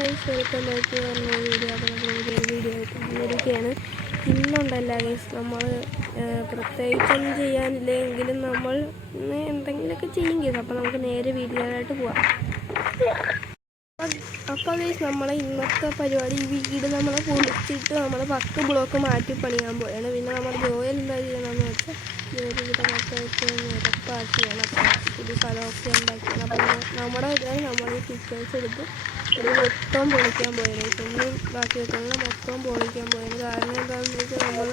Welcome back to video. അപ്പോൾ നമ്മൾ video ആയിട്ട് വന്നിരിക്കുകയാണ്. ഇന്നുണ്ടല്ല ഗൈസ്, നമ്മൾ പ്രത്യേകിച്ചൊന്നും ചെയ്യാനില്ല എങ്കിലും നമ്മൾ എന്തെങ്കിലുമൊക്കെ ചെയ്യും ഗൈസ്. അപ്പോൾ നമുക്ക് നേരെ വീഡിയോയിലായിട്ട് പോവാം. അപ്പോൾ ഗൈസ്, നമ്മളെ ഇന്നത്തെ പരിപാടി ഈ വീട് നമ്മളെ പൊളിച്ചിട്ട് നമ്മൾ 10 ബ്ലോക്ക് മാറ്റി പണിയാൻ പോയാണ്. പിന്നെ നമ്മൾ ജോയിൽ എന്താ ചെയ്യണമെന്ന് വെച്ചാൽ ജോലി മൊത്തമൊക്കെ നിരപ്പാക്കിയാണ്. അപ്പോൾ പുതിയ സ്ഥലമൊക്കെ ഉണ്ടാക്കിയാണ്. അപ്പോൾ നമ്മുടെ ഇതായി നമ്മൾ ഈ പിക്ചേഴ്സ് എടുത്ത് ഒരു മൊത്തം പൊളിക്കാൻ പോയത്. ഒന്നും ബാക്കി വെക്കാനുള്ള മൊത്തം പൊളിക്കാൻ പോയത്. കാരണം എന്താണെന്ന് വെച്ചാൽ നമ്മൾ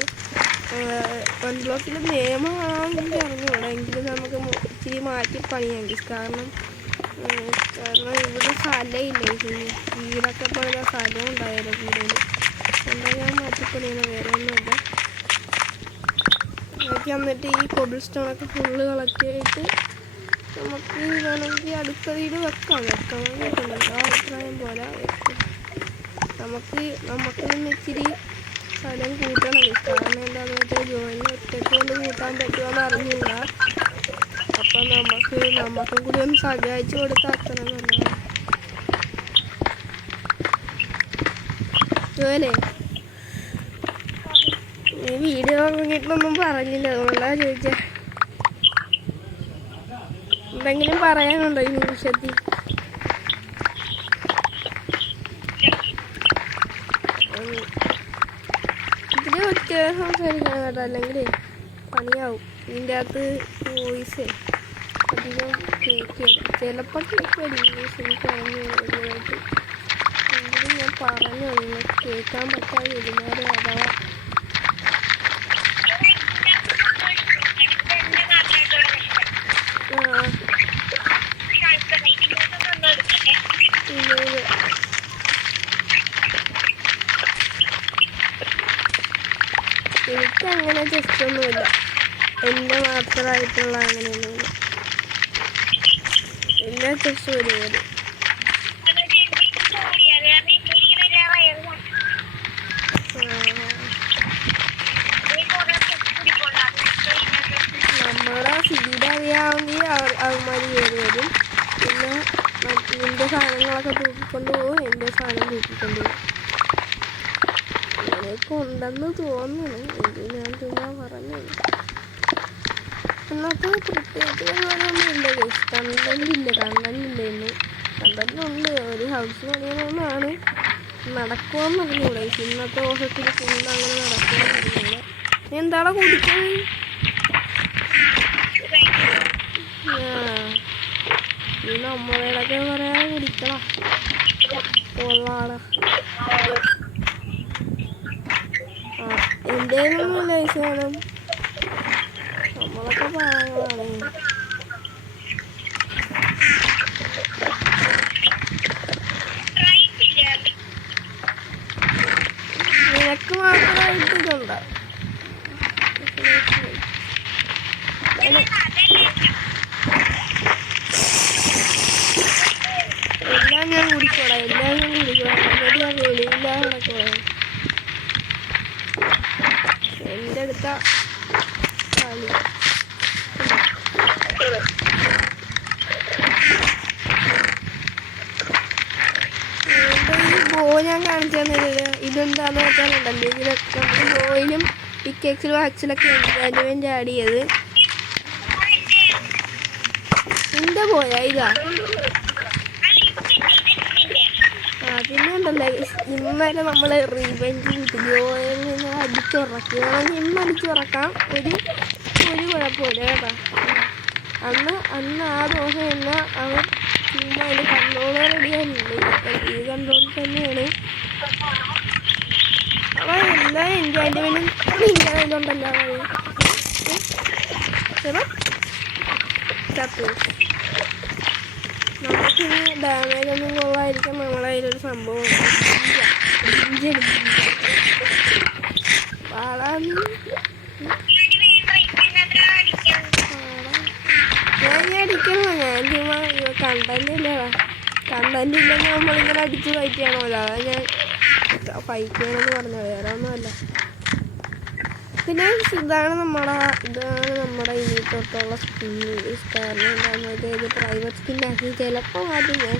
1 ബ്ലോക്കിൽ നിയമമാണെന്ന് അറിഞ്ഞുകൂടാ, എങ്കിലും നമുക്ക് ഇച്ചിരി മാറ്റി പണിയാം. കാരണം ഇവിടെ സ്ഥലമില്ല. വീടൊക്കെ പണിത സ്ഥലം ഉണ്ടായാലും കൂടുതൽ എന്താ ഞാൻ മാറ്റിപ്പണിയാണ്, വേറെ ഒന്നുമില്ല. അതൊക്കെ എന്നിട്ട് ഈ കോബിൾ സ്റ്റോണൊക്കെ ഫുള്ള് കളക്ട് ചെയ്തിട്ട് നമുക്ക് വേണമെങ്കിൽ അടുത്ത വീട് വെക്കണമെങ്കിൽ അഭിപ്രായം പോലെ വെക്കും. നമുക്ക് നിന്ന് ഇച്ചിരി സ്ഥലം കൂട്ടണം. കാരണം എന്താണെന്ന് വെച്ചാൽ ജോലിന് ഒറ്റയ്ക്ക് കൊണ്ട് കൂട്ടാൻ പറ്റുമെന്ന് അറിഞ്ഞില്ല. അപ്പം നമുക്കും കൂടി ഒന്ന് സഹായിച്ചു കൊടുത്താൽ അത്ര നല്ലതാണ്. ജോലേ, ഈ വീഡിയോ നോക്കിയിട്ടൊന്നും പറഞ്ഞില്ല, അതുകൊണ്ടാണ് ചോദിച്ചത്. എന്തെങ്കിലും പറയാനുണ്ടോ ഈ നിമിഷത്തിൽ? ഇതിൽ ഒറ്റ സംസാരിക്കണം കേട്ടോ, അല്ലെങ്കിൽ പണിയാവും. ഇതിൻ്റെ അകത്ത് വോയിസ് അധികം കേൾക്കുക, ചിലപ്പോൾ കേൾക്കും. ഇംഗ്ലീഷ് എനിക്ക് അറിഞ്ഞായിട്ട് എങ്കിലും ഞാൻ പറഞ്ഞു നിങ്ങൾക്ക് കേൾക്കാൻ പറ്റാതെ ഇരുന്നാലും അഥവാ എനിക്കങ്ങനെ ജസ്റ്റൊന്നുമില്ല, എൻ്റെ മാത്രമായിട്ടുള്ള അങ്ങനെയൊന്നുമില്ല. എല്ലാ ജസ്റ്റ് ഒരുപോലെ നമ്മുടെ ഫീഡ് അറിയാമെങ്കിൽ അവന്മാർ കയറി വരും. പിന്നെ നിൻ്റെ സാധനങ്ങളൊക്കെ തൂക്കിക്കൊണ്ട് പോകും, എൻ്റെ സാധനം തൂക്കിക്കൊണ്ട് പോകും. അങ്ങനെയൊക്കെ ഉണ്ടെന്ന് തോന്നുന്നു. എങ്കിൽ ഞാൻ ചുമ്മാ പറഞ്ഞു. ഇന്നത്തെ പ്രത്യേകിച്ച് പരിപാടിയൊന്നും ഇല്ല ഗൈസ്. കണ്ടന്റില്ലായിരുന്നു. കണ്ടന്റുണ്ട്, ഒരു ഹൗസ് പണിയണമെന്നാണ്. നടക്കുമെന്ന് അറിഞ്ഞൂടെ ഇന്നത്തെ ദിവസത്തിൽ ഫുള്ള് അങ്ങനെ നടക്കുമെന്ന് അറിഞ്ഞൂടെ. നീ എന്താടാ കുടിക്കുന്നത്? നീ നമ്മളോടൊക്കെ പറയാതെ കുടിക്കണം. കൊള്ളാണ്. എന്തേലൊന്നുമില്ല വിഷയം, നമ്മളൊക്കെ പാവങ്ങളാണ്. നിനക്ക് മാത്രമായിട്ട് ഇതുണ്ടോ? എല്ലാം ഞാൻ കുടിക്കോടാ, വെളിയില്ല നടക്കോടാ. എൻ്റെ അടുത്ത കളി ഞാൻ കാണിച്ചു തന്നില്ല. ഇതെന്താന്ന് വെച്ചാലുണ്ടല്ലോ, ഇതിലൊക്കെ നമുക്ക് ബോയിലും പിക്കേക്സിലും ആക്സിലൊക്കെ എൻജോയ്മെൻ്റ് ആഡ് ചെയ്ത് എൻ്റെ പോയാ ഇതാ. പിന്നെ ഉണ്ടല്ലോ ഇന്നലെ നമ്മൾ റിവെഞ്ച് ജോയിൽ നിന്ന് അടിച്ചുറക്കി. ഇന്ന് അടിച്ചുറക്കാം, ഒരു കുഴപ്പമില്ല കേട്ടോ. അന്ന് ആ ദിവസം തന്നെ അവൻ ചുമ്മാ അതിന് കൺട്രോളർ റെഡിയായിട്ടുണ്ട്. ഈ കൺട്രോൾ തന്നെയാണ് അവൻ എല്ലാ എൻജോയ്മെൻറ്റും ഇങ്ങനെ ഇതുണ്ടല്ലോ. നമുക്കിനി ഡാമേജ് ഒന്നും കൊള്ളായിരിക്കും. നമ്മളതിലൊരു സംഭവം ഞാൻ അടിക്കണോ? ഞാൻ ചുമ്മാ കണ്ടന്റ് ഇല്ലടാ. കണ്ടന്റ് ഇല്ലെങ്കിൽ നമ്മളിങ്ങനെ അടിച്ച് ഫൈറ്റ് ചെയ്യണമല്ലോ. അതാ ഞാൻ ഫൈറ്റ് ചെയ്യണമെന്ന് പറഞ്ഞത്, വേറെ ഒന്നുമല്ല. പിന്നെ ഇതാണ് നമ്മുടെ ഇനി തൊട്ടുള്ള സ്കിൻ. കാരണം എന്താണെന്ന് വെച്ചാൽ ഇത് പ്രൈവറ്റ് സ്കിന്നാക്കി ചിലപ്പോൾ മാറ്റും ഞാൻ.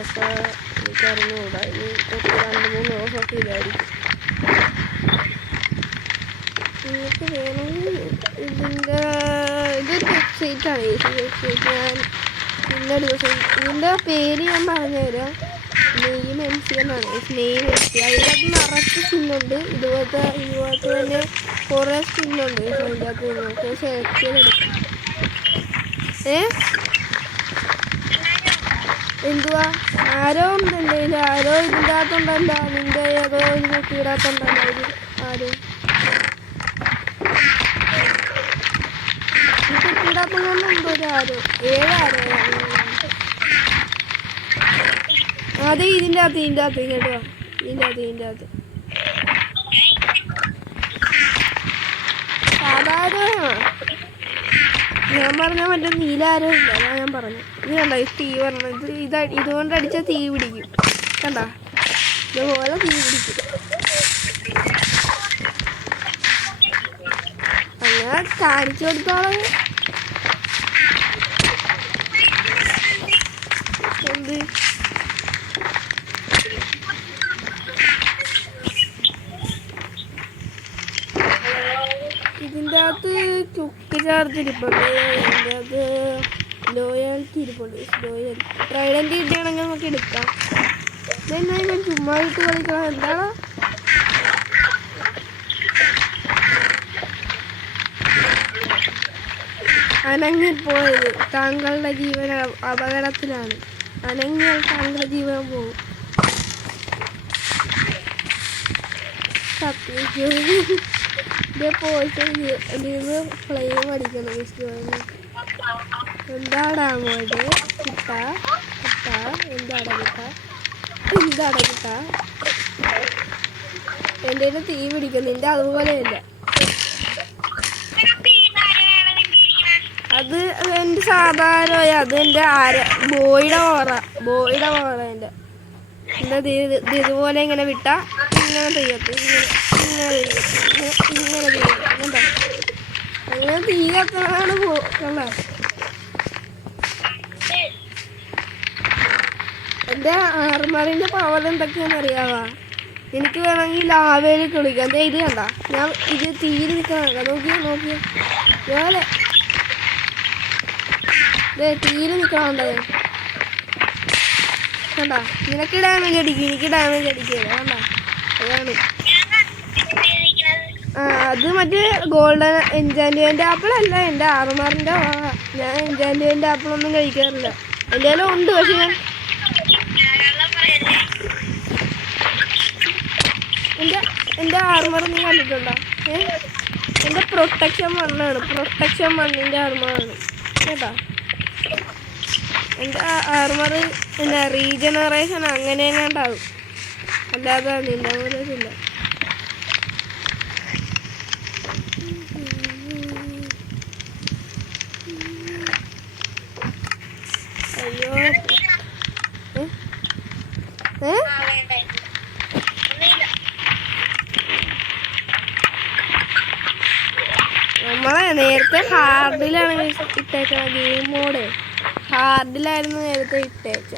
അപ്പോൾ എനിക്കറിഞ്ഞുകൂടാ, ഇനി തൊട്ട് 2-3 ദിവസമൊക്കെ ഇതായിരിക്കും. നിങ്ങൾക്ക് വേണമെങ്കിൽ ഇതൊരു വെബ്സൈറ്റാണ്. ഈ വെബ്സൈറ്റ് ഞാൻ ഇന്നൊരു ദിവസം ഇതിൻ്റെ പേര് ഞാൻ പറഞ്ഞുതരാം. നെയ്യും MC എന്നാണ്. നെയ്യും MC അതിനകത്ത് നിറച്ച് സ്കിന്നുണ്ട്. ഇതുപോലത്തെ തന്നെ കുറേ സ്കിന്നുണ്ട്. അതിൻ്റെ അകത്ത് നിങ്ങൾക്ക് സെലക്ട് ചെയ്തെടുക്കാം. എന്തുവാ ആരോ ഉണ്ടല്ലേ? ആരോ ഇതിൻ്റെ അകത്തുണ്ടല്ല, നിൻ്റെ ഏതോ ഒരു കുട്ടിയുടെ അകത്തുണ്ടല്ലോ ഇത്. ആരോ ഈ കുട്ടിയുടെ അകത്തുണ്ടോ ആരോ? 7 ആരോ. അതെ ഇതിൻ്റെ അകത്ത് കേട്ടോ, ഇതിൻ്റെ അകത്ത് സാധാരണ ഞാൻ പറഞ്ഞ മറ്റേ നീലാരോ ഇല്ല, അതാ ഞാൻ പറഞ്ഞു. ഇത് കണ്ട തീ പറഞ്ഞത് ഇതുകൊണ്ട് അടിച്ചാൽ തീ പിടിക്കും. കണ്ട ഇതുപോലെ തീ പിടിക്കും. അങ്ങനെ കാണിച്ചു കൊടുത്തോളം എന്ത് ഇതിൻ്റെ അകത്ത് ക്വിക്ക് ചാർജ് ഇരിപ്പുണ്ട്. ഇതിൻ്റെ അകത്ത് ലോയാലിറ്റി ഇരിപ്പുണ്ട്. ട്രൈഡൻറ്റ് കിട്ടുകയാണെങ്കിൽ നമുക്ക് എടുക്കാം. ഇതെന്നാ ഞാൻ ചുമ്മാ ഇട്ട് കളിക്കണം? എന്താണ് അനങ്ങിപ്പോയത്? താങ്കളുടെ ജീവൻ അപകടത്തിലാണ്. അനങ്ങിയാൽ താങ്കളുടെ ജീവൻ പോകും. പോയിട്ട് ഫ്ലെയിം അടിക്കണം. എന്താടാ അങ്ങോട്ട് കിട്ടാ എന്താടാ കിട്ടാ എൻ്റെ തീ പിടിക്കും. നിന്റെ അതുപോലെയല്ല. അത് എൻ്റെ സാധാരണ അത് എൻ്റെ ബോയുടെ പോറ എൻ്റെ ഇതുപോലെ ഇങ്ങനെ വിട്ടാ ഇങ്ങനെ തെയ്യത്ത് ഇങ്ങനെ തെയ്യത്ത് അങ്ങനെ തീ കത്തണതാണ് പോകണ്ട. എൻ്റെ ആർമറിൻ്റെ പവർ എന്തൊക്കെയാണെന്ന് അറിയാവാ? എനിക്ക് വേണമെങ്കിൽ ലാവയിൽ കുളിക്കാം. ഇത് കണ്ട ഞാൻ ഇത് തീയിൽ നിൽക്കാൻ നോക്കിയോ ഇതുപോലെ തീയിൽ നിൽക്കണുണ്ടേ. കണ്ട നിനക്ക് ഡാമേജ് അടിക്കും, എനിക്ക് ഡാമേജ് അടിക്കില്ല. കണ്ട അതാണ്. അത് മറ്റേ ഗോൾഡൻ എൻചാൻറ്റ്മെൻ്റ് ആപ്പിൾ അല്ല, എൻ്റെ ആർമറിൻ്റെ. ഞാൻ എൻചാൻറ്റ്മെൻ്റ് ആപ്പിളൊന്നും കഴിക്കാറില്ല. എൻ്റെ കയ്യിലും ഉണ്ട്, പക്ഷെ ഞാൻ എൻ്റെ ആർമർ നീ കണ്ടിട്ടുണ്ടോ? എൻ്റെ പ്രൊട്ടക്ഷൻ മണ്ണിൻ്റെ ആർമറാണ് കേട്ടോ. എൻ്റെ ആർമർ എന്താ റീജനറേഷൻ അങ്ങനെ എങ്ങാണ്ടാവും, അല്ലാതെ നിൻ്റെ പോലെ ഇല്ല. അയ്യോ നമ്മളെ നേരത്തെ ഹാർഡിലാണ് ഇട്ടേക്കണ. ഗെയിം മോഡ് ഹാർഡിലായിരുന്നു നേരത്തെ ഇട്ടേച്ച.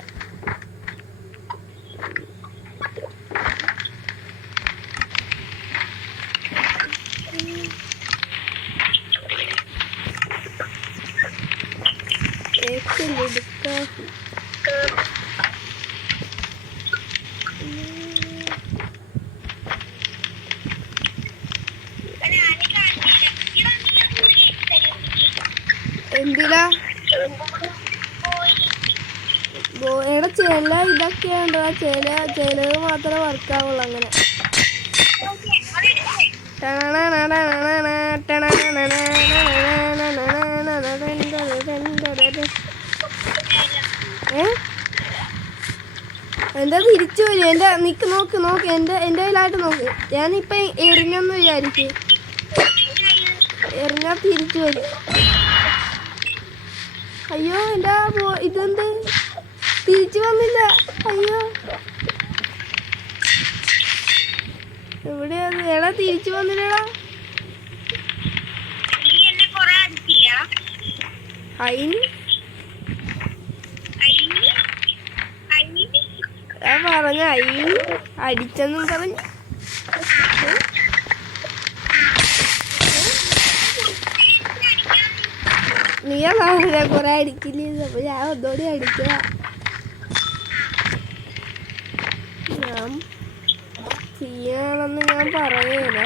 എന്തിനാ എടാ ചില ഇതൊക്കെയുണ്ടോ, ചിലത് മാത്രമേ വർക്കാവുള്ളൂ. അങ്ങനെ എന്താ തിരിച്ചു വരും? എൻ്റെ നോക്ക് എൻ്റെ കയ്യിലായിട്ട് നോക്ക്. ഞാനിപ്പം എറിഞ്ഞെന്ന് വിചാരിക്കും, എറിഞ്ഞാൽ തിരിച്ചു വരും. അയ്യോ എൻ്റെ ഇതെന്ത് തിരിച്ചു വന്നില്ല? അയ്യോ എവിടെയാ? എടാ തിരിച്ചു വന്നില്ലടാ. അയിന് ഞാൻ പറഞ്ഞ അയിന് അടിച്ചെന്നും പറഞ്ഞു. നീ പറഞ്ഞ കുറെ അടിക്കില്ലേ, അപ്പൊ ഞാൻ ഒന്നുകൂടി അടിക്കുക. ഞാൻ ചെയ്യാണെന്ന് ഞാൻ പറയല,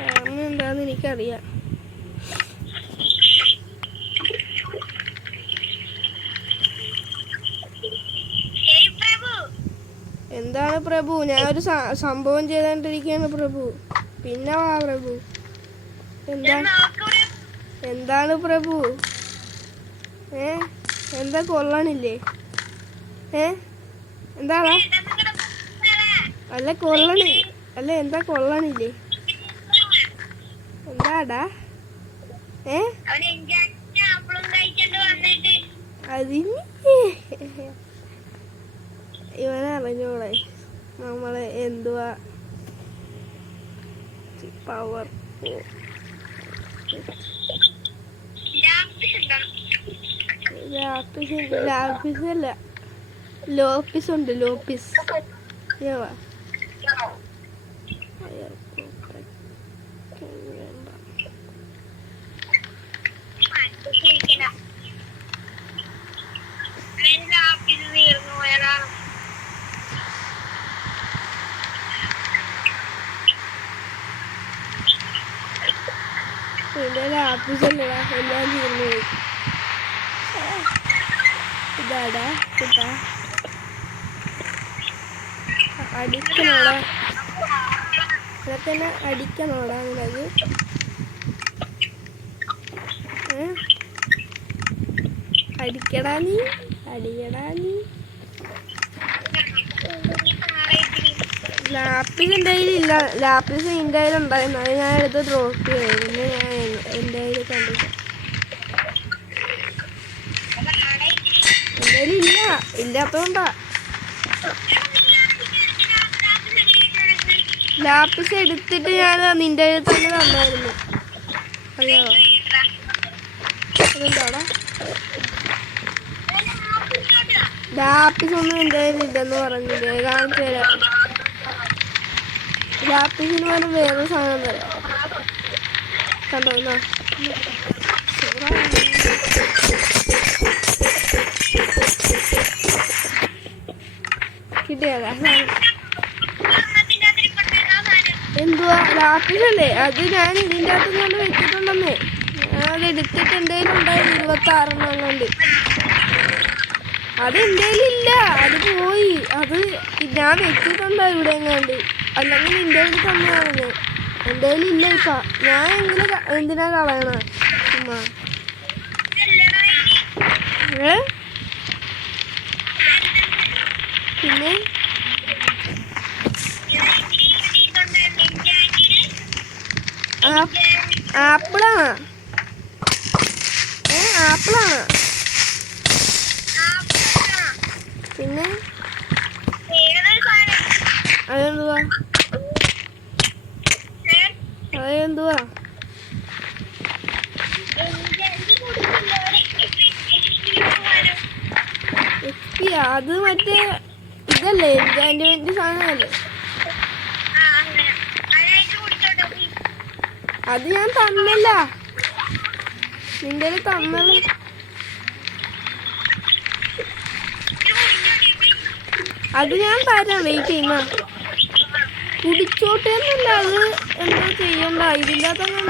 കാരണം എന്താന്ന് എനിക്കറിയാം. എന്താണ് പ്രഭു? ഞാനൊരു സംഭവം ചെയ്തോണ്ടിരിക്കുകയാണ് പ്രഭു. പിന്നെ വാ പ്രഭു. എന്താണ് പ്രഭു? എന്താ കൊള്ളണില്ലേ? എന്താടാ? അല്ല കൊള്ളണി അല്ല, എന്താ കൊള്ളണില്ലേ? എന്താടാ? അതിന് ഇവനറിഞ്ഞോളെ നമ്മളെ എന്തുവാ പവർ. ലാപ്പിസ് അല്ല, ലോപ്പിസ് ഉണ്ട്. ലോപ്പിസ് പിന്നെ ലാപ്പിസല്ല, എല്ലാം തീർന്നു പോയി. ഇതാടാ കിട്ടാ അടിക്കണോടാ, ഇതൊക്കെ അടിക്കണോടാ നിനക്ക്? അടിക്കടാ നീ, അടിക്കടാ നീ. ലാപ്പിസ് എൻ്റെ കയ്യിലില്ല. ലാപ്പിസ് എൻ്റെ കയ്യിലുണ്ടായിരുന്നു, അത് ഞാൻ എടുത്ത് ഡ്രോപ്പ് ചെയ്തു. പിന്നെ ഞാൻ എൻ്റെ കയ്യിൽ കണ്ടില്ല. എൻ്റെ കയ്യിലില്ല, ഇല്ലാത്തതുകൊണ്ടാ. ലാപ്പിസ് എടുത്തിട്ട് ഞാൻ നിൻ്റെ കയ്യിൽ തന്നെ തന്നായിരുന്നു, അറിയാവോ? അതെന്താടാ? ലാപ്പിസ് ഒന്നും എൻ്റെ കയ്യിലില്ലെന്ന് പറഞ്ഞില്ലേ, കാണിച്ചു തരാം. ലാപ്പിസിന് പോലെ വേറെ സാധനം തരാം, കണ്ടോ? എന്നാ കിട്ടിയതാ? എന്തുവാ ലാപ്പിസല്ലേ? അത് ഞാൻ ഇതിൻ്റെ അകത്ത് കൊണ്ട് വെച്ചിട്ടുണ്ടെന്നേ. അത് എടുത്തിട്ട് എൻ്റെ കയ്യിലുണ്ടായിരുന്നു 26 കൊണ്ട്. അത് എൻ്റെ കയ്യിലില്ല, അത് പോയി. അത് ഞാൻ വെച്ചിട്ടുണ്ടോ ഇവിടെ എങ്ങാണ്ട്, അല്ലെങ്കിൽ നിൻ്റെ കയ്യിൽ തന്നെയാണ്. എൻ്റെ കയ്യിലില്ല ഇപ്പം. ഞാൻ എന്തിനാ കളയണ ചുമ്മാ? പിന്നെ ആപ്പിളാണ്. ആപ്പിളാണ്. പിന്നെ അതെന്തുവാ? അതെന്തുവാ? അത് മറ്റേ ഇതല്ലേ, എൻജോയ്മെന്റ് സാധനമല്ലേ? അത് ഞാൻ തന്നില്ല, നിന്റെ തന്നല്ല. അത് ഞാൻ തരാം, വെയിറ്റ് ചെയ്യുന്ന. കുടിച്ചോട്ടേന്നല്ല, അത് എന്താ ചെയ്യണ്ട. ഇതിൻ്റെ അകത്തൊന്നും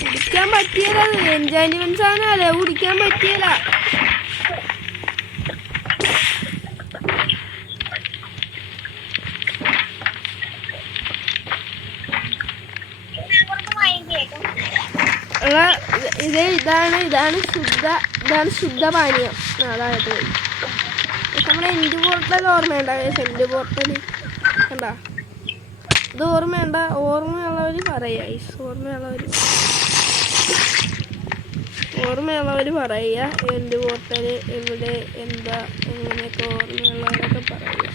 കുടിക്കാൻ പറ്റിയല്ല. അത് എൻജോയ്മെന്റ് സാധനമല്ലേ, കുടിക്കാൻ പറ്റിയല്ല. ഇതാണ് ശുദ്ധപാനീയം. അതായത് നമ്മുടെ എൻഡ് പോർട്ടൽ ഓർമ്മയുണ്ട? എൻഡ് പോർട്ടൽ കണ്ടാ? ഇത് ഓർമ്മയുള്ളവർ പറയാ. ഓർമ്മയുള്ളവർ പറയുക. എൻഡ് പോർട്ടൽ എവിടെ, എന്താ, എങ്ങനെയൊക്കെ ഓർമ്മയുള്ളവരൊക്കെ പറയുക.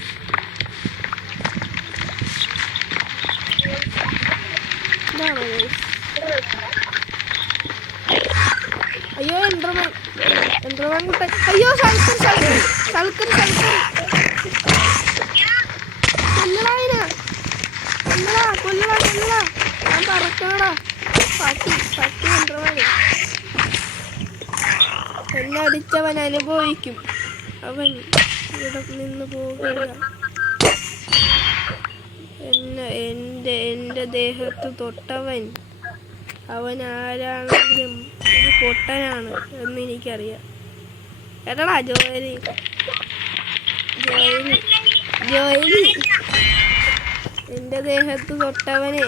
ഇതാണ് അയ്യോ എൻഡർമാൻ എൻഡർമാൻ കുട്ടൻ. അയ്യോ സൽക്കർ സൽക്കർ സൽക്കർ സൽക്കർ കൊല്ലടാ അതിനാ കൊല്ലടാ കൊല്ലടാ കൊല്ലടാ. ഞാൻ പറക്കണടാ പട്ടി പട്ടി എൻഡർമാൻ. എന്നെ അടിച്ചവൻ അനുഭവിക്കും. അവൻ ഇവിടെ നിന്ന് പോകുക. എൻ്റെ ദേഹത്ത് തൊട്ടവൻ അവൻ ആരാണെങ്കിലും ഒരു പൊട്ടനാണ് എന്ന് എനിക്കറിയാം. എടാ ജോലി ജോലി ജോലി എൻ്റെ ദേഹത്ത് തൊട്ടവനെ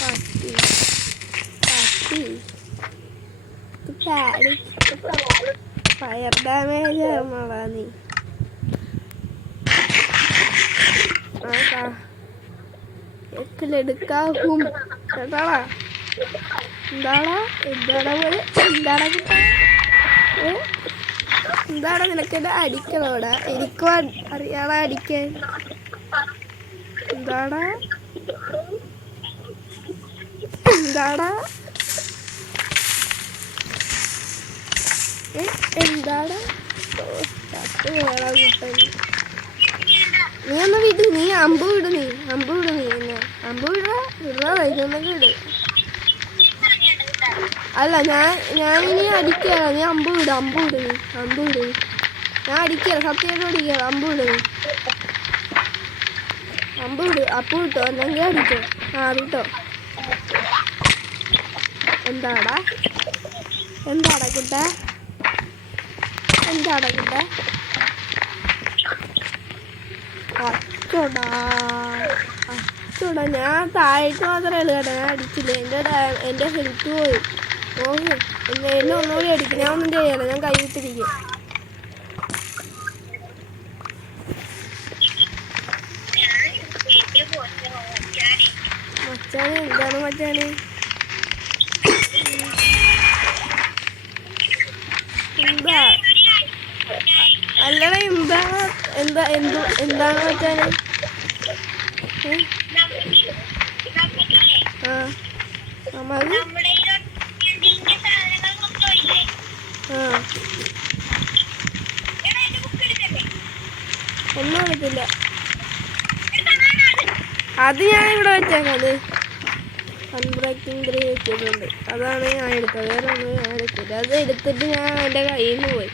പട്ടി പട്ടി ഫയർ ഡാമേജ് ആണോടാ നീ? എടുക്കാക്കും കേട്ടാടാ. എന്താടാ എന്താടാ പോലെ എന്താടാ കിട്ടാ എന്താടാ നിനക്കെന്നെ അടിക്കണോടാ? എനിക്കും അറിയാടാ അടിക്കാൻ. എന്താടാ എന്താടാ എന്താടാ കിട്ടാൻ? നീ ഒന്ന് വിട്. നീ അമ്പ് വിട്. നീ അമ്പ് വിട്. നീ എന്നെ അമ്പ് വിടാ ഇതൊന്നൊക്കെ ഇട്. അല്ല ഞാനിനി അടിക്കുക. നീ അമ്പ് വിട്. അമ്പ് വിട്. നീ അമ്പ് വിട്. ഞാൻ അടിക്കുക. സത്യമായിട്ട് അടിക്കുക. അമ്പ് വിട്. നീ അമ്പ് വിട്. അപ്പ് കിട്ടോ അല്ലെങ്കിൽ അടിക്കോ? ആ കിട്ടോ. എന്താടാ എന്താടാ കുട്ടാ എന്താടാ കുട്ടാ? അച്ചോടാ അച്ചോടാ. ഞാൻ താഴേക്ക് മാത്രമേ ഉള്ളൂ കേട്ടോ. ഞാൻ അടിച്ചില്ല. എൻ്റെ ഹെൽത്ത് പോയി. ഓക്കെ എന്നെ ഒന്നുകൂടി അടിക്കും. ഞാൻ ഒന്നും ചെയ്യാല്ല. ഞാൻ കൈവിട്ടിരിക്കും. മച്ചാനെ എന്താണ് മച്ചാനെ? എന്താ അല്ലടാ എന്താ എന്താ എന്താണ് മച്ചാനെ? ആ നമ്മ ഒന്നും എടുക്കില്ല. അത് ഞാൻ ഇവിടെ വെച്ചേക്കാം. അത് അൺബ്രേക്കിംഗ് 3 വെച്ചിട്ടുണ്ട്. അതാണ് ഞാൻ എടുത്തത്. വേറെ ഒന്നും ഞാൻ എടുത്തില്ല. അത് എടുത്തിട്ട് ഞാൻ എൻ്റെ കയ്യിൽ നിന്ന് പോയി.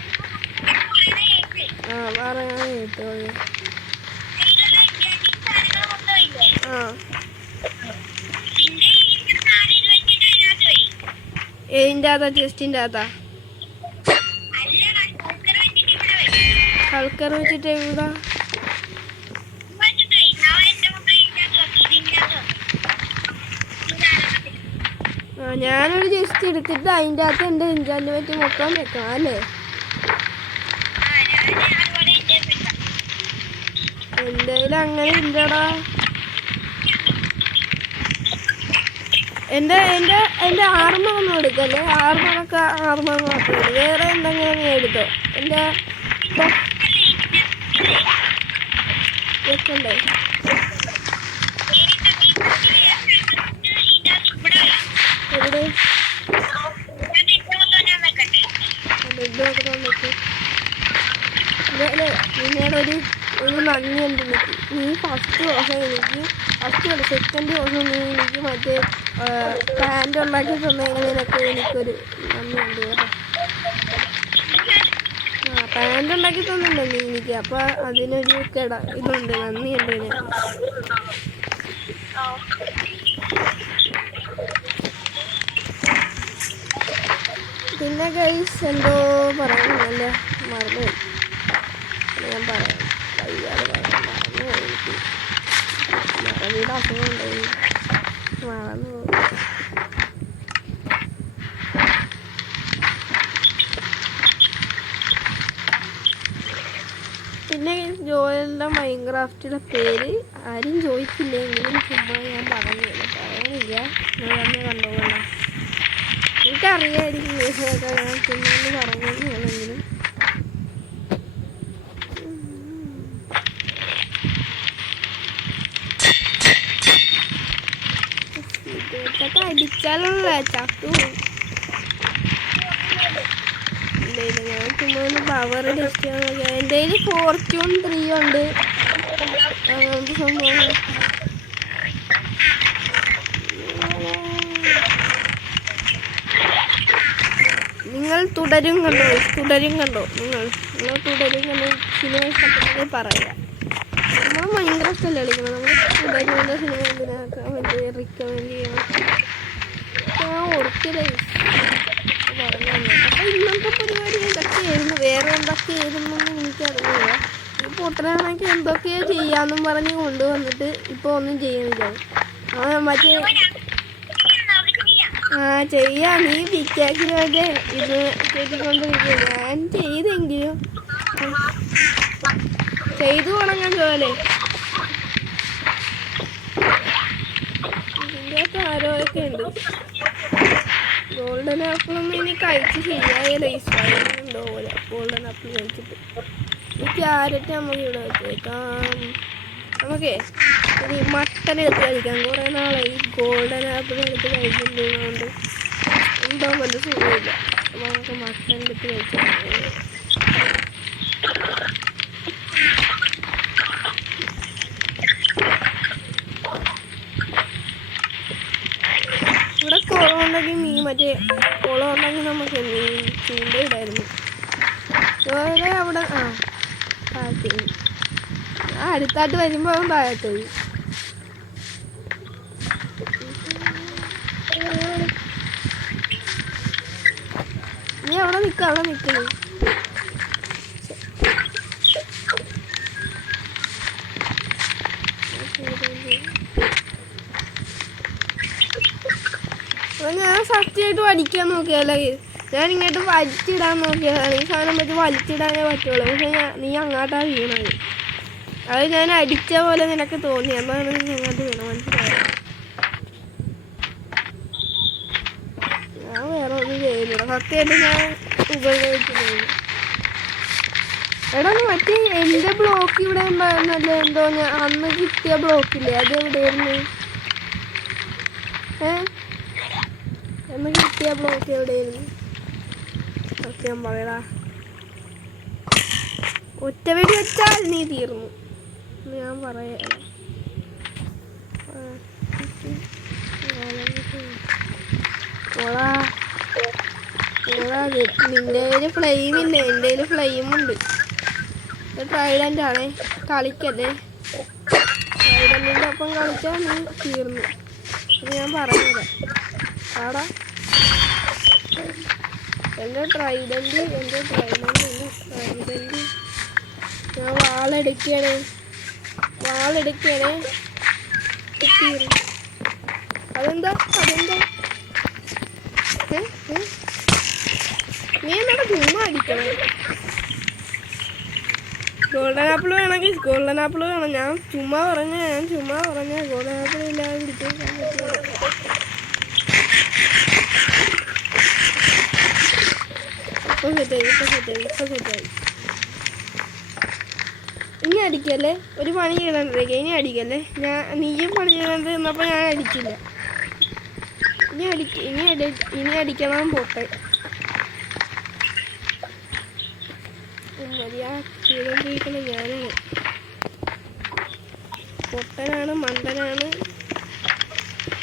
ആ വേറെ ഞാൻ എടുത്തോളൂ. ആ ഏതിൻ്റെ അകത്താ? ചെസ്റ്റിൻ്റെ അകത്താ? ആൾക്കാർ വെച്ചിട്ട് എവിടാ? ആ ഞാനൊരു ചെസ്റ്റ് എടുത്തിട്ട് അതിൻ്റെ അകത്ത് എൻ്റെ ഇഞ്ചാൻ്റെ പറ്റി മൊത്തം വെക്കാം അല്ലേ? എൻ്റെ കയ്യിൽ അങ്ങനെ ഇല്ലടാ. എൻ്റെ ആർമറൊന്നും എടുക്കല്ലേ. ആർമറൊക്കെ ആർമർ മാത്രമേ. വേറെ എന്തെങ്കിലും നീ എടുത്തോ. എൻ്റെ വെക്കണ്ടേ? എവിടെ നിന്നോട് ഒരു നന്ദിയുണ്ട് എനിക്ക്. നീ ഫസ്റ്റ് ദിവസം എനിക്ക് സെക്കൻഡ് ദിവസം നീ എനിക്ക് മറ്റേ പാൻറ് ഉണ്ടാക്കി തന്നതിനൊക്കെ എനിക്കൊരു നന്ദിയുണ്ട് കേട്ടോ. ആ പാൻറ് ഉണ്ടാക്കി തന്നിട്ടുണ്ടോ നീ എനിക്ക്? അപ്പം അതിനൊരു ഇതുണ്ട്, നന്ദിയുണ്ട് ഞാൻ. പിന്നെ ഗൈസ് എന്തോ പറയുന്നല്ലേ മറന്നു. ഞാൻ പറയാം കയ്യാതെ മറന്നു പോയി. എനിക്ക് മറവിയുടെ അസുഖം ഉണ്ടായി. മറന്നു പോകും. പിന്നെ ജോയലിൻ്റെ മൈൻക്രാഫ്റ്റിലെ പേര് ആരും ചോദിച്ചില്ലെങ്കിലും ചുമ്മാ ഞാൻ പറയുന്നില്ല. ഞാൻ തന്നെ കണ്ടോളാം. എനിക്കറിയായിരിക്കും കേസൊക്കെ ഞാൻ ചുമ്മാന്ന് പറഞ്ഞെന്നുള്ളെങ്കിലും ഇതൊക്കെ അടിച്ചാലുള്ള ചത്തു. ഇല്ല. ഞാൻ ചുമ്മാ ഒന്ന് പവർ ടെസ്റ്റ് ചെയ്യാൻ നോക്കിയാൽ എൻ്റെ കയ്യിൽ ഫോർച്യൂൺ 3 ഉണ്ട്. അങ്ങനത്തെ സംഭവം നിങ്ങൾ തുടരും കണ്ടോ നിങ്ങൾ തുടരും കണ്ടോ സിനിമ ഇഷ്ടപ്പെട്ടെങ്കിൽ പറയാം. നമ്മൾ മൈൻക്രാഫ്റ്റ് അല്ലേ കളിക്കണം. നമ്മൾ തുടരുന്ന സിനിമ എന്തിനാക്കാൻ വേണ്ടി റിക്കമെൻഡ് ചെയ്യണം. ഞാൻ ഓർക്കില്ലേ പറഞ്ഞു. അപ്പം ഇന്നത്തെ പരിപാടി എന്തൊക്കെയായിരുന്നു, വേറെ എന്തൊക്കെയായിരുന്നു എനിക്കറിയില്ല. ഈ പൊട്ടനാണെങ്കിൽ എന്തൊക്കെയോ ചെയ്യാമെന്നും പറഞ്ഞ് കൊണ്ടുവന്നിട്ട് ഇപ്പോൾ ഒന്നും ചെയ്യുന്നില്ല. മറ്റേ ചെയ്യാം, നീ പിക്കാക്കിന് വേണ്ടി ഇത് ചെയ്തുകൊണ്ടിരിക്കുക. ഞാൻ ചെയ്തെങ്കിലും ചെയ്തു തുടങ്ങാൻ പോലെ ഇതിൻ്റെ അകത്ത് ആരോയൊക്കെ ഉണ്ട്. ഗോൾഡൻ ആപ്പിളൊന്നും ഇനി കഴിച്ച് ശരിയായാലോ. ഇഷ്ടമുണ്ടോ പോലെ ഗോൾഡൻ ആപ്പിൾ കഴിച്ചിട്ട്. ഈ ക്യാരറ്റ് നമുക്ക് ഇവിടെ വെച്ചേക്കാം. നമുക്കേ ഒരു മട്ടൻ എടുത്ത് കഴിക്കാം. കുറേ നാളായി ഗോൾഡൻ ആപ്പിൾ എടുത്ത് കഴിച്ചിട്ടുള്ളതുകൊണ്ട് എന്തോ വലിയ സുഖമില്ല. അപ്പോൾ നമുക്ക് മട്ടൻ എടുത്ത് കഴിച്ചാൽ ഇവിടെ കുളം ഉണ്ടെങ്കിൽ മീൻ മറ്റേ കുളം ഉണ്ടെങ്കിൽ നമുക്ക് മീൻ ചൂണ്ട ഇടായിരുന്നു. വേറെ അവിടെ താഴത്ത് അടുത്തായിട്ട് വരുമ്പോൾ അവൻ താഴത്ത് പോയി. നീ അവിടെ നിൽക്കുന്നു. അപ്പോൾ ഞാൻ സത്യമായിട്ട് വലിക്കാൻ നോക്കിയാലേ, ഞാൻ ഇങ്ങോട്ട് വലിച്ചിടാൻ നോക്കിയതാണ്. ഈ സാധനം പറ്റി വലിച്ചിടാനേ പറ്റുള്ളൂ. പക്ഷെ നീ അങ്ങോട്ടാണ് വീണത്. അത് ഞാൻ അടിച്ച പോലെ നിനക്ക് തോന്നി. അതാണ് അങ്ങോട്ട് വീണത്. മനസ്സിലായോ? ഞാൻ വേറെ ഒന്നും ചെയ്യുന്നില്ല. സത്യമായിട്ട് ഞാൻ ഉപയോഗിച്ചിട്ടുണ്ട്. എടാ മറ്റേ എൻ്റെ ബ്ലോക്ക് ഇവിടെ ഉണ്ടായിരുന്നല്ലേ, എന്തോ ഞാൻ അന്ന് കിട്ടിയ ബ്ലോക്കില്ലേ, അത് എവിടെയായിരുന്നു? എന്ന് കിട്ടിയ ബ്ലോക്ക് എവിടെയായിരുന്നു? സത്യം പറയടാ. ഒറ്റ വെടി വെച്ചാൽ നീ തീർന്നു. ഞാൻ പറയാം. നിന്റെ കയ്യിൽ ഫ്ലെയിം ഇല്ലേ? എൻ്റെ കയ്യിൽ ഫ്ലെയിമുണ്ട്. ട്രൈഡൻ്റ് ആണേ. കളിക്കല്ലേ, ട്രൈഡൻറ്റിൻ്റെ ഒപ്പം കളിച്ചാൽ നീ തീർന്നു. അത് ഞാൻ പറഞ്ഞുതരാം. ആടാ എൻ്റെ ട്രൈഡൻറ്റ് ഞാൻ വാളെടുക്കണേ. അതെന്താ നീ എന്താണ് ചുമ്മാ അടിക്കണേ? ഗോൾഡൻ ആപ്പിൾ വേണമെങ്കിൽ ഗോൾഡൻ ആപ്പിൾ വേണം. ഞാൻ ചുമ്മാ പറഞ്ഞ ഗോൾഡൻ ആപ്പിൾ ഇല്ലാതെ പിടിക്കാൻ പറ്റില്ല. ഇപ്പൊ സെറ്റായി. ഇനി അടിക്കല്ലേ, ഒരു പണി ചെയ്തോണ്ടിരിക്കുക. ഇനി അടിക്കല്ലേ. നീയും പണി ചെയ്തോണ്ടിരുന്നപ്പോൾ ഞാൻ അടിച്ചില്ല. ഇനി അടിക്കണം. പോട്ടെ ചെയ്തോണ്ടിരിക്കണം. ഞാനാണ് പൊട്ടനാണ്, മണ്ടനാണ്,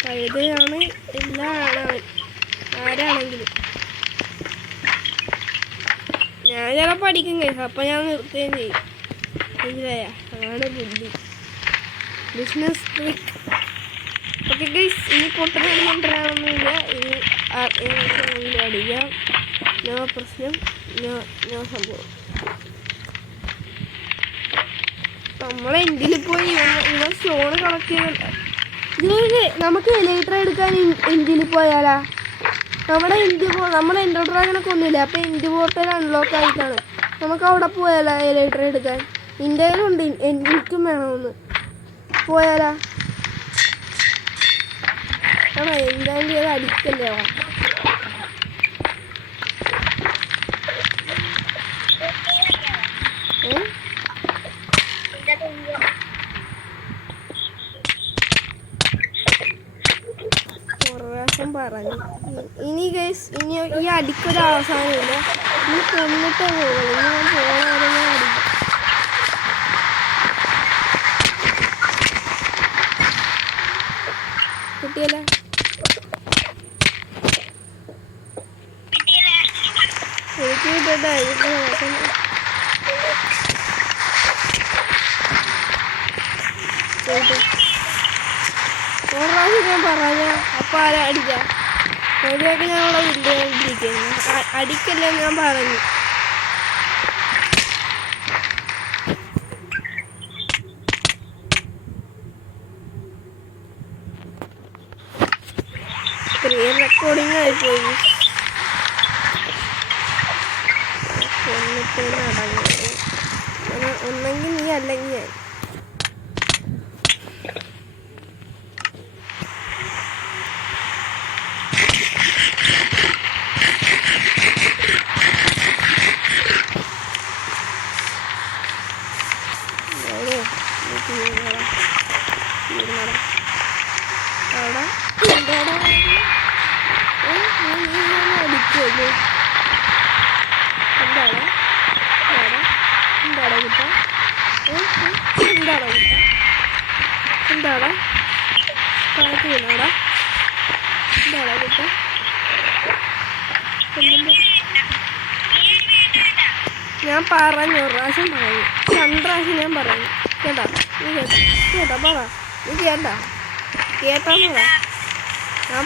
കഴുതയാണ്, എല്ലാം ആണവൻ. ആരാണെങ്കിലും ഞാൻ ചിലപ്പോൾ അടിക്കും കേസ്. അപ്പം ഞാൻ നിർത്തുകയും ചെയ്യും. മനസ്സിലായ? അതാണ് ബുദ്ധി, ബിസിനസ് ട്രിക്ക്. ഓക്കെ ഗൈസ്, ഇനി പൊട്ടനാണെന്നൊന്നുമില്ല. ഇനി ആർക്കെങ്കിലും അടിക്കാം. നോ പ്രശ്നം, നോ സംഭവം. നമ്മളെ എൻഡിൽ പോയി ഇവൻ സ്റ്റോൺ കളക്ട് ചെയ്യുന്നുണ്ട്. ഇതിന് നമുക്ക് എലൈറ്റർ എടുക്കാൻ എൻഡിൽ പോയാലാ? നമ്മുടെ എൻഡർ ഡ്രാഗനൊക്കെ ഒന്നുമില്ല. അപ്പം എൻഡ് പോർട്ടൽ അൺലോക്ക് ആയിട്ടാണ്. നമുക്ക് അവിടെ പോയാലാ എലൈറ്റർ എടുക്കാൻ? ഇന്ത്യയിലുണ്ട്, എനിക്കും വേണമെന്ന്. പോയാലാ? ആണോ? എന്തായാലും ചെയ്ത് അടിക്കല്ലേ? പറഞ്ഞു. ഇനി ഗൈസ്, ഇനി ഈ അടിക്കൊരു അവസാനമില്ല. നീ കൊന്നിട്ടേ പോകുള്ളൂ. ഇനി ഞാൻ പോണ വരെ ഞാൻ അടിക്കും. കിട്ടിയല്ലേ? എനിക്ക് കിട്ടട്ടെ. ഇതിന്റെ നോക്കണം. ഒരാഴ്ച ഞാൻ പറഞ്ഞ അപ്പൊ ആരാ അടിക്കാം? ഒരാൾക്ക് ഞങ്ങളെ വിളിക്കുന്നു. അടിക്കല്ലേ ഞാൻ പറഞ്ഞു. സ്ക്രീൻ റെക്കോർഡിങ് ആയിപ്പോയി. കൊന്നിട്ട് നടങ്ങും. ഒന്നെങ്കിൽ നീ അല്ലെങ്കിൽ ഞാൻ. അടിക്കുമല്ലോ. എന്താടാ എന്താടാ കുട്ട? എന്താടാ കുട്ട? എന്താടാ കാറ്റ് വീണാടാ? എന്താടാ കുട്ട? ഞാൻ പറഞ്ഞു, ഒരു പ്രാവശ്യം പറഞ്ഞു, 2 പ്രാവശ്യം ഞാൻ പറഞ്ഞു. കേട്ടാ? നീ കേട്ടാ? പറ. നീ കേട്ടാ? കേട്ടാന്ന് പറ. ഞാൻ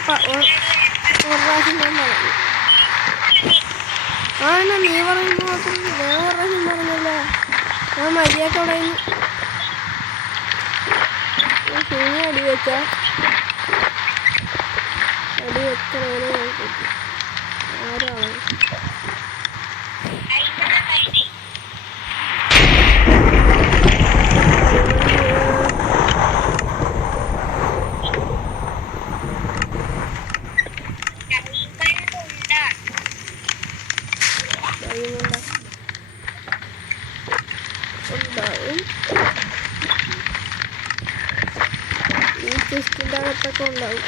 ഒരു പ്രാവശ്യം ഞാൻ പറഞ്ഞു. ആ എന്നാ നീ പറയുമ്പോൾ മാത്രം ഞാൻ ഒരു പ്രാവശ്യം പറഞ്ഞല്ലേ. ഞാൻ മര്യാദക്കവിടെ ശൂന്യ അടി വെക്കണേനെ ഞാൻ കിട്ടി. ആരാണ്? ഉണ്ടാവും. ഈ ചെസ്റ്റിൻ്റെ അകത്തൊക്കെ ഉണ്ടാവും.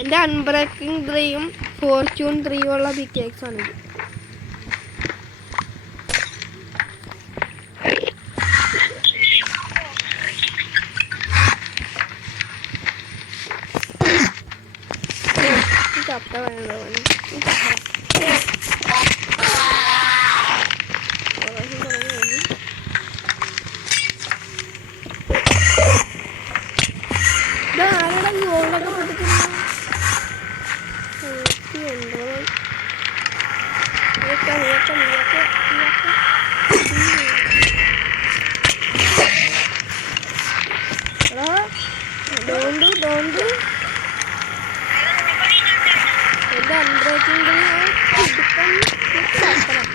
എൻ്റെ അൺബ്രേക്കിംഗ് 3യും ഫോർച്യൂൺ 3യും ഉള്ള പിക്കേക്സ് ആണിത്. ചത്ത വേണ്ടവന് ആരുടെ ഗോളൊക്കെ പൊട്ടിക്കുന്നു. ഡോണ്ട് എൻ്റെ അൺബ്രേക്കിംഗ് എടുക്കാൻ ചത്തണം.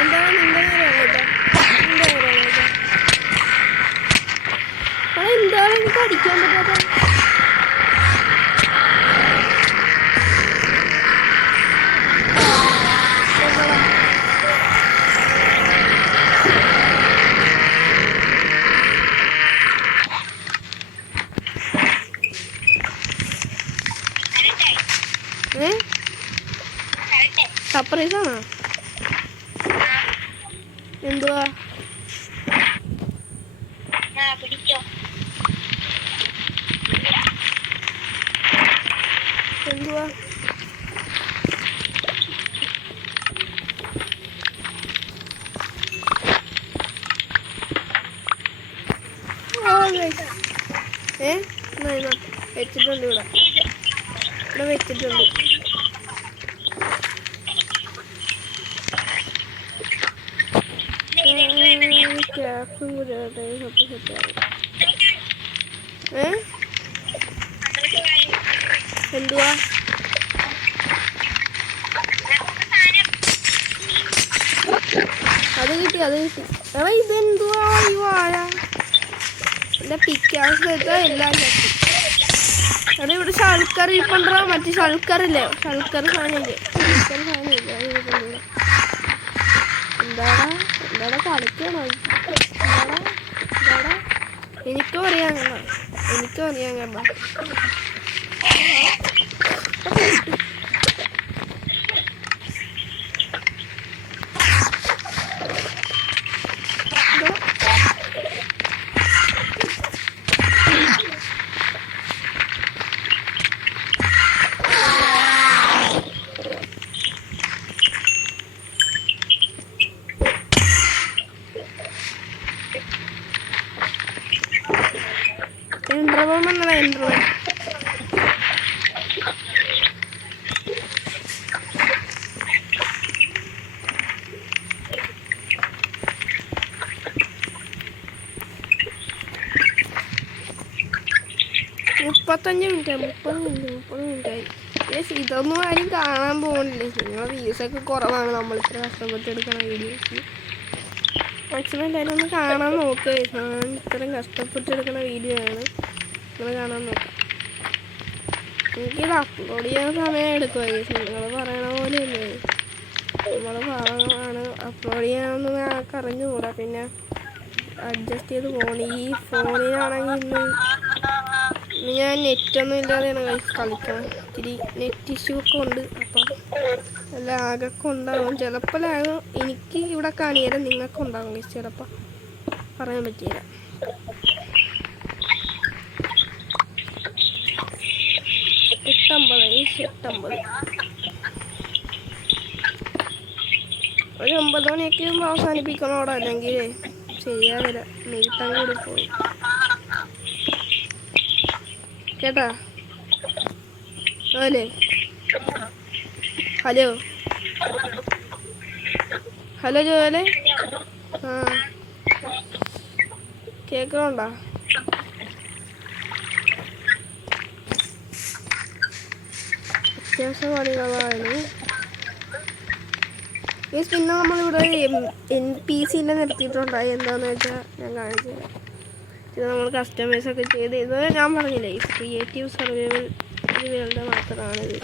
എന്താണ് നിന്റെ നേരാണോ? നിന്റെ നേരാണോ? എന്താണ് എനിക്ക് അടിക്കാൻ പറ്റാത്ത? സർപ്രൈസ് ആണോ? എന്തുവാ? എന്തുവാ? വെച്ചിട്ടുണ്ട്. ഇവിടെ വെച്ചിട്ടുണ്ട്. ക്യാപ്സും കൂടി സെറ്റാവും. എന്തുവാ? അത് കിട്ടി. എടാ ഇതെന്തുവാ ഈ വാഴ? എൻ്റെ പിക്കാസ് എല്ലാം ചട്ടി. അവിടെ ഇവിടെ ഷൾക്കർ ഇരിപ്പുണ്ടോ? മറ്റേ ഷൾക്കറില്ലേ? ഷൾക്കർ സാധനമില്ലേ? ഷൾക്കർ സാധനമില്ലേ? അത് ഇരിപ്പുണ്ട്. എന്താടാ എന്താടാ കളിക്കണോ? എന്താടാ എന്താടാ എനിക്കും അറിയാൻ കണ്ട എൻട്രവം എന്നല്ല എൻട്രവൻ. മുപ്പത് മിനിറ്റായി. ഇതൊന്നും ആരും കാണാൻ പോകുന്നില്ലേ? നിങ്ങളെ വ്യൂസൊക്കെ കുറവാണ് നമ്മൾ ഇത്ര കഷ്ടപ്പെട്ടെടുക്കണ വീഡിയോസ്. മാക്സിമം എല്ലാവരും ഒന്ന് കാണാൻ നോക്കുക. ഞാൻ ഇത്രയും കഷ്ടപ്പെട്ടെടുക്കണ വീഡിയോ ആണ്, നിങ്ങൾ കാണാൻ നോക്കാം. എനിക്കിത് അപ്ലോഡ് ചെയ്യാൻ സമയം എടുക്കുമായിരിക്കും. നിങ്ങൾ പറയണ പോലെയല്ലേ, നമ്മൾ ഭാഗമാണ് അപ്ലോഡ് ചെയ്യാനൊന്നും ഞങ്ങൾക്ക് അറിഞ്ഞുകൂടാ. പിന്നെ അഡ്ജസ്റ്റ് ചെയ്ത് പോകണം. ഈ ഫോണിനാണെങ്കിൽ ഇന്ന് ഞാൻ നെറ്റൊന്നും ഇല്ലാതെയാണ് കളിക്കണം. ഇത്തിരി നെറ്റ് ഇഷ്യൂ ഒക്കെ ഉണ്ട്. അപ്പം ലാഗൊക്കെ ഉണ്ടാകും. ചിലപ്പോൾ ലാഗ് എനിക്ക് ഇവിടെ കാണിയാലും നിങ്ങൾക്ക് ഉണ്ടാകും. ചിലപ്പോൾ പറയാൻ പറ്റിയില്ല. എട്ടമ്പത് ഒരു 9 മണിയൊക്കെ അവസാനിപ്പിക്കണോടോ, അല്ലെങ്കിൽ ശരിയാവില്ല. നീട്ടാൻ കൂടി പോകും കേട്ടാ. അല്ലേ? ഹലോ ജോലെ, ആ കേൾക്കണുണ്ടോ? അത്യാവശ്യ പണികളാണ്. പിന്നെ നമ്മളിവിടെ NPC നിർത്തിയിട്ടുണ്ടായി. എന്താണെന്ന് വെച്ചാൽ ഞാൻ കാണിച്ചു തരാം. ഇത് നമ്മൾ കസ്റ്റമൈസൊക്കെ ചെയ്ത് ഇത് ഞാൻ പറഞ്ഞില്ലേ, ക്രിയേറ്റീവ് സർവൈവൽ വേൾഡ് മാത്രമാണിത്.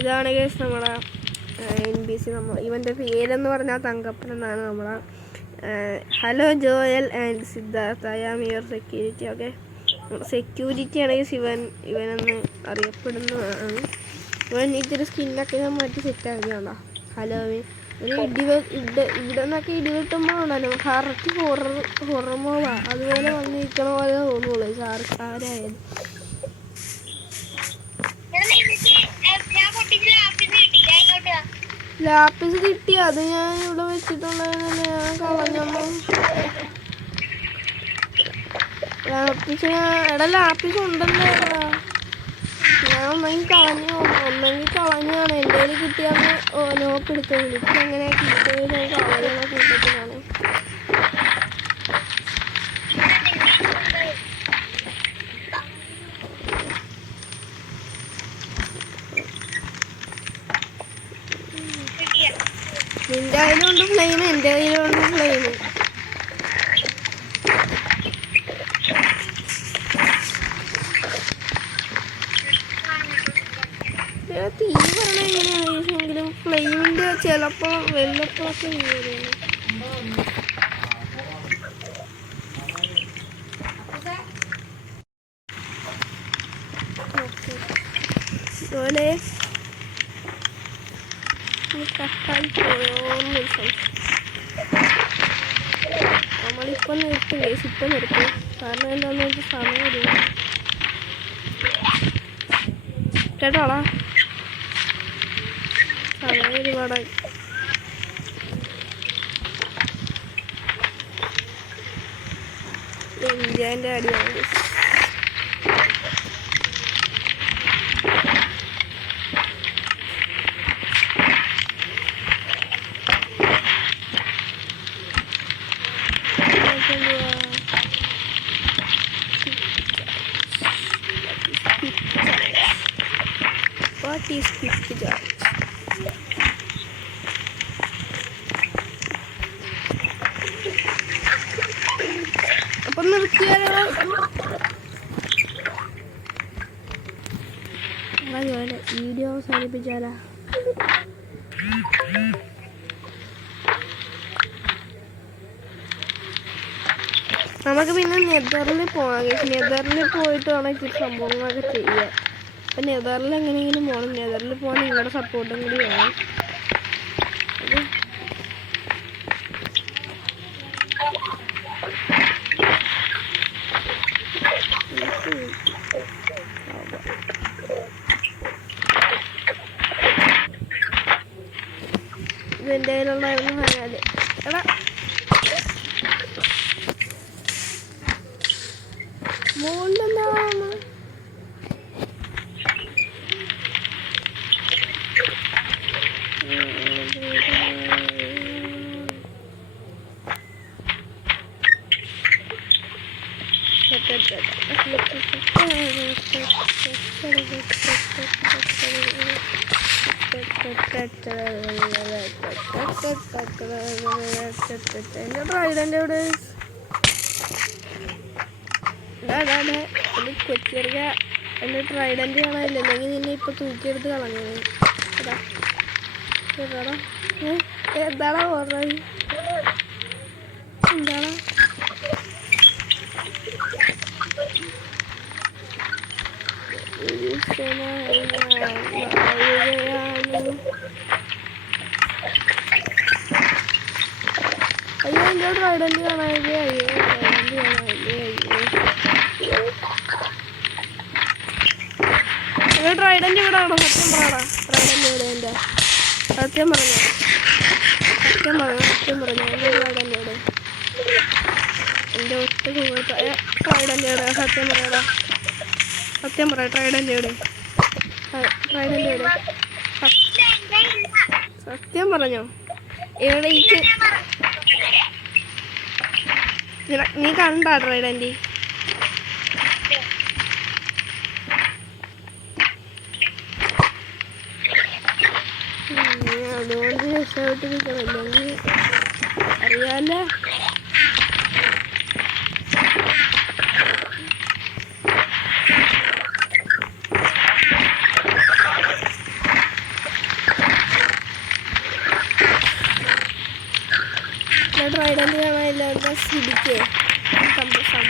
ഇതാണ് കേസ് നമ്മുടെ NPC. ഇവൻ്റെ പേരെന്ന് പറഞ്ഞാൽ തങ്കപ്പൻ എന്നാണ്. നമ്മളെ hello Joel and Siddhartha, I am your security. Okay, security ആണെങ്കിൽ ഇവനെന്ന് അറിയപ്പെടുന്നതാണ്. ഇവൻ ഇത്തിരി സ്കിന്നൊക്കെ ഞാൻ മാറ്റി സെറ്റാക്കിയാണോ. ഹലോ ഒരു ഇവിടെ നിന്നൊക്കെ ഇടിവെട്ടുമ്പോൾ ഉണ്ടല്ലോ കറക്റ്റ് ഹൊറർ മോവാ. അതുപോലെ വന്നിരിക്കണ പോലെ തോന്നുള്ളൂ സാർക്കാരായാലും. ലാപ്പിസ് കിട്ടി, അത് ഞാൻ ഇവിടെ വെച്ചിട്ടുണ്ടായിരുന്നല്ലേ, ഞാൻ കളഞ്ഞമ്മ. ലാപ്പിസ് ഉണ്ടല്ലോ. ഞാൻ ഒന്നെങ്കിൽ കളഞ്ഞാണ്. എൻ്റെ കയ്യിൽ കിട്ടിയാന്ന് നോക്ക് എടുത്തത്. എനിക്ക് എങ്ങനെ കിട്ടിയത് കളയുന്ന കൂട്ടത്തിലാണ്. നിന്റെ കയ്യിലുണ്ട് ഫ്ലെയിം, എൻ്റെ കയ്യിലുണ്ട് ഫ്ലെയിം. തീ പറഞ്ഞ എങ്ങനെയാണെങ്കിലും ഫ്ലെയിമിൻ്റെ ചിലപ്പോൾ വെള്ളപ്പോഴൊക്കെ അതുപോലെ കട്ടായി പോയോന്ന് നമ്മളിപ്പം നിർത്തും. ഇപ്പം നിർത്തും. കാരണം എന്താണെന്ന് വെച്ചാൽ സമയമില്ല കേട്ടോളാ. സമയം ഒരുപാടായി. ഇന്ത്യൻ്റെ അടിയാണ്. What is pizza charge? അപ്പം നിർത്തിയാലോ? ജോലെ വീഡിയോ അവസാനിപ്പിച്ചാലാ? നമുക്ക് പിന്നെ നെതറിൽ പോകാം. നെതറിൽ പോയിട്ട് വേണം ഇച്ചിരി സംഭവങ്ങളൊക്കെ ചെയ്യാൻ. അപ്പം നെതറിൽ എങ്ങനെയെങ്കിലും പോകണം. നെതറിൽ പോകാൻ നിങ്ങളുടെ സപ്പോർട്ടും കൂടി വേണം. ഇതിൻ്റെ കയ്യിലുണ്ടായിരുന്നു ഹനാല്. എടാ മോളിലെന്താണ്? ട്രൈഡൻ്റെ ഇവിടെ കൊച്ചിറിയ എൻ്റെ ട്രൈഡൻ്റ് കാണാനില്ല. അല്ലെങ്കിൽ നിന്നെ ഇപ്പൊ തൂക്കിയെടുത്ത് കളഞ്ഞത്. എന്താടാ ഓർമ്മ? എന്താടാ അയ്യോ എൻ്റെ ട്രൈഡൻ്റ് കാണാനില്ലേ? അയ്യോ ട്രൈഡൻ്റ് കാണാനില്ലേ? അയ്യോ ട്രൈഡൻ്റ് ഇവിടെ ആണോ? സത്യം പറയടാ. ട്രൈഡൻ്റ് ഇവിടെ എൻ്റെ സത്യം പറഞ്ഞു എൻ്റെ ട്രൈഡൻ്റ് ഇവിടെ എൻ്റെ ഒറ്റ ട്രൈഡൻ്റ് ഇവിടെ. സത്യം പറയടാ. സത്യം പറ. ട്രൈഡൻ്റ് ഇവിടെ. സത്യം പറഞ്ഞോ? എവിടെ നീ കണ്ടാ ട്രൈഡൻ്റ്? അതുകൊണ്ട് രക്ഷപ്പെട്ടിരിക്കണില്ലെങ്കിൽ അറിയാലോ. ട്രൈഡൻ്റ് കാണാനില്ല. എന്താ സിടിക്കേ സംഭവം?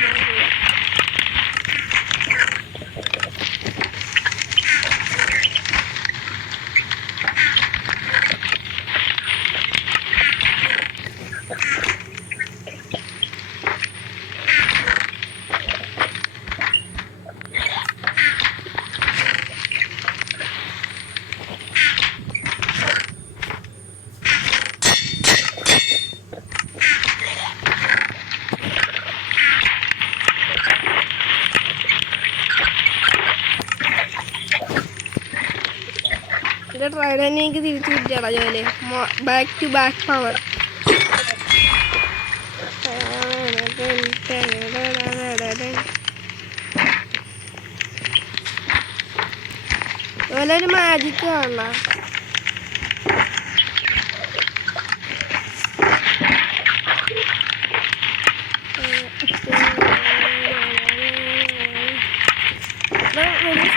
ട്രൈഡൻ്റ് എനിക്ക് തിരിച്ചു കിട്ടിയാടാ ജോലി. Back to back power. അതുപോലെ ഒരു മാജിക് കാണണ്ട.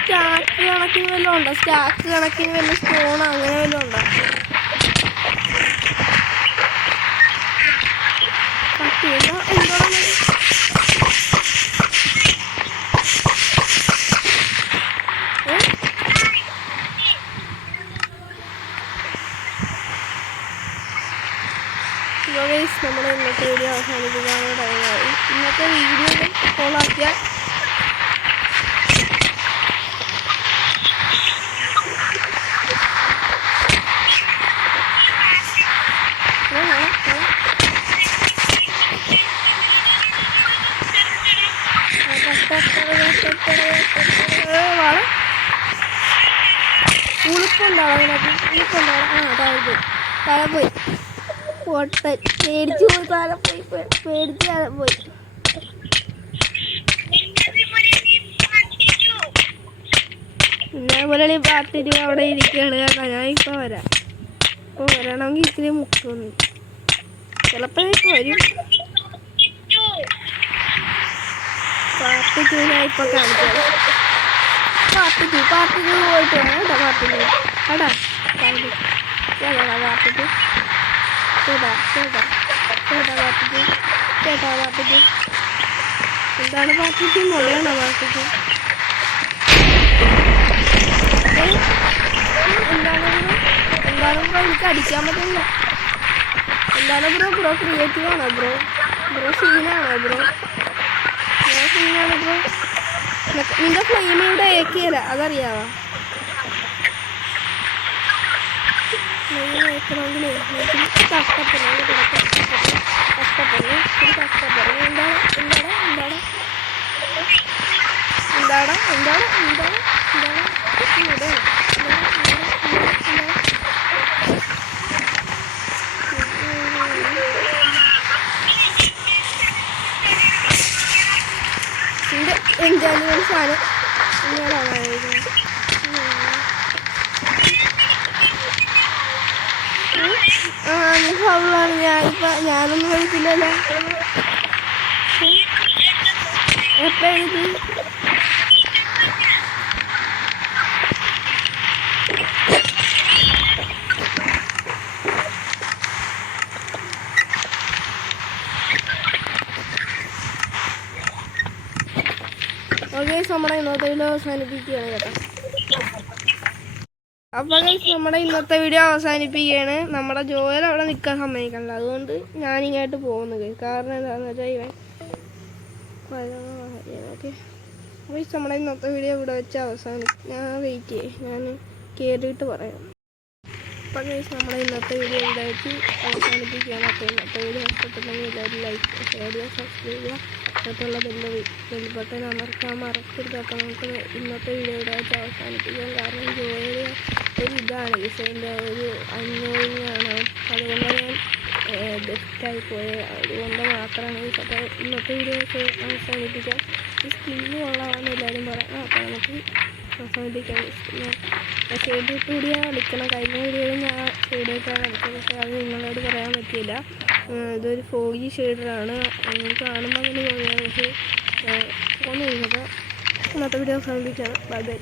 സ്റ്റാക്ക് കണക്കിന് വല്ലതും ഉണ്ടോ? സ്റ്റാക്ക് കണക്കിന് വല്ല സ്റ്റോണോ അങ്ങനെ വല്ലതും ഉണ്ടോ? നമ്മുടെ ഇന്നത്തെ വീഡിയോ അവസാനിപ്പിക്കാനുള്ള ടൈമായി. ഇന്നത്തെ വീഡിയോ ഫോളോയാക്കിയാൽ തല പോയി പൊട്ടൻ പേടിച്ചു പോയി. തല പോയി പേടിച്ച് തല പോയി. ഇതേപോലെ പാട്ടിട്ട് അവിടെ ഇരിക്കുകയാണ്. ഞാൻ ഇപ്പോൾ വരാം. ഇപ്പോൾ വരണമെങ്കിൽ ഇത്തിരി മുക്കുന്നു. ചിലപ്പോഴേക്ക് വരും. പാട്ടിട്ട് ഞാൻ ഇപ്പോൾ കാണിക്കാം. പാർട്ടിക്ക് പോയിട്ട് വേണം കേട്ടോ. പാർട്ടിക്ക് കേട്ടാ പാർട്ടിക്ക് കേട്ടാ പാർട്ടിക്ക് എന്താണ് പാർട്ടിക്ക് മുളയാണോ പാർട്ടിക്ക്? എന്താണ് ബ്രോ എനിക്ക് അടിക്കാൻ പറ്റില്ല. എന്താണ് ബ്രോ ക്രിയേറ്റീവ് ആണോ ബ്രോ സീനാണോ ബ്രോ നിന്റെ ഫ്ലെയിം ഇവിടെ ഏക്കിയല്ല അതറിയാവോ? ഫ്ലെയിം ഏക്കണമെങ്കിലേ കഷ്ടപ്പെടുന്നു. എന്തായാലും സാധനം ഫൗളാണ്. ഞാനൊന്നും കളിക്കില്ലല്ലോ. എപ്പോ എഴുതി ഓക്കെ. നമ്മുടെ ഇന്നത്തെ വീഡിയോ അവസാനിപ്പിക്കുകയാണ് കേട്ടോ. അപ്പോൾ നമ്മുടെ ഇന്നത്തെ വീഡിയോ അവസാനിപ്പിക്കുകയാണ്. നമ്മുടെ ജോയൽ അവിടെ നിൽക്കാൻ സമ്മതിക്കണില്ല, അതുകൊണ്ട് ഞാനിങ്ങോട്ട് പോകുന്നത്. കാരണം എന്താണെന്ന് വെച്ചാൽ ഇവൻ ഓക്കെ. അപ്പോൾ നമ്മുടെ ഇന്നത്തെ വീഡിയോ ഇവിടെ വെച്ച് ഞാൻ വെയിറ്റ് ചെയ്യേ, ഞാൻ കയറിയിട്ട് പറയാം. അപ്പം നമ്മുടെ ഇന്നത്തെ വീഡിയോ ഇവിടെ വെച്ച് അവസാനിപ്പിക്കുകയാണ്. അപ്പോൾ ഇന്നത്തെ വീഡിയോ ഇഷ്ടപ്പെട്ടെങ്കിൽ എല്ലാവരും ലൈക്ക് ഷെയർ ചെയ്യുക, സബ്സ്ക്രൈബ് ചെയ്യുക, മറ്റുള്ള ബെൽ ബട്ടൺ അമർത്താൻ മറക്കരുത്. അപ്പോൾ നമുക്ക് ഇന്നത്തെ വീഡിയോ ഇവിടെ വെച്ച് അവസാനിപ്പിക്കാം. കാരണം ജോലി ഒരു ഇതാണ് വിഷയൻ്റെ ഒരു അന്യോന്യാണ്, അതുകൊണ്ട് ഞാൻ ബെസ്റ്റായി പോയത്. അതുകൊണ്ട് മാത്രമാണ് അപ്പോൾ ഇന്നത്തെ വീഡിയോ അവസാനിപ്പിക്കാം. ഈ സ്കിന്ന് കൊള്ളാമെന്ന് എല്ലാവരും പറയാം. അപ്പോൾ നമുക്ക് അവസാനിപ്പിക്കാം. ഷെയ്ഡിട്ട് കൂടിയാണ് കളിക്കണം. കഴിഞ്ഞ വീഡിയോയിൽ ഞാൻ ഷെയ്ഡിട്ടാണ് കളിച്ചത്, പക്ഷേ അത് നിങ്ങളോട് പറയാൻ പറ്റിയില്ല. ഇതൊരു ഫോഗി ഷെയ്ഡറാണ്, നിങ്ങൾക്ക് കാണുമ്പോൾ അങ്ങനെ തോന്നിയാണ്. പക്ഷേ ഒന്നും ഇന്നത്തെ വീഡിയോ അവസാനിപ്പിക്കുകയാണ്. Bye bye.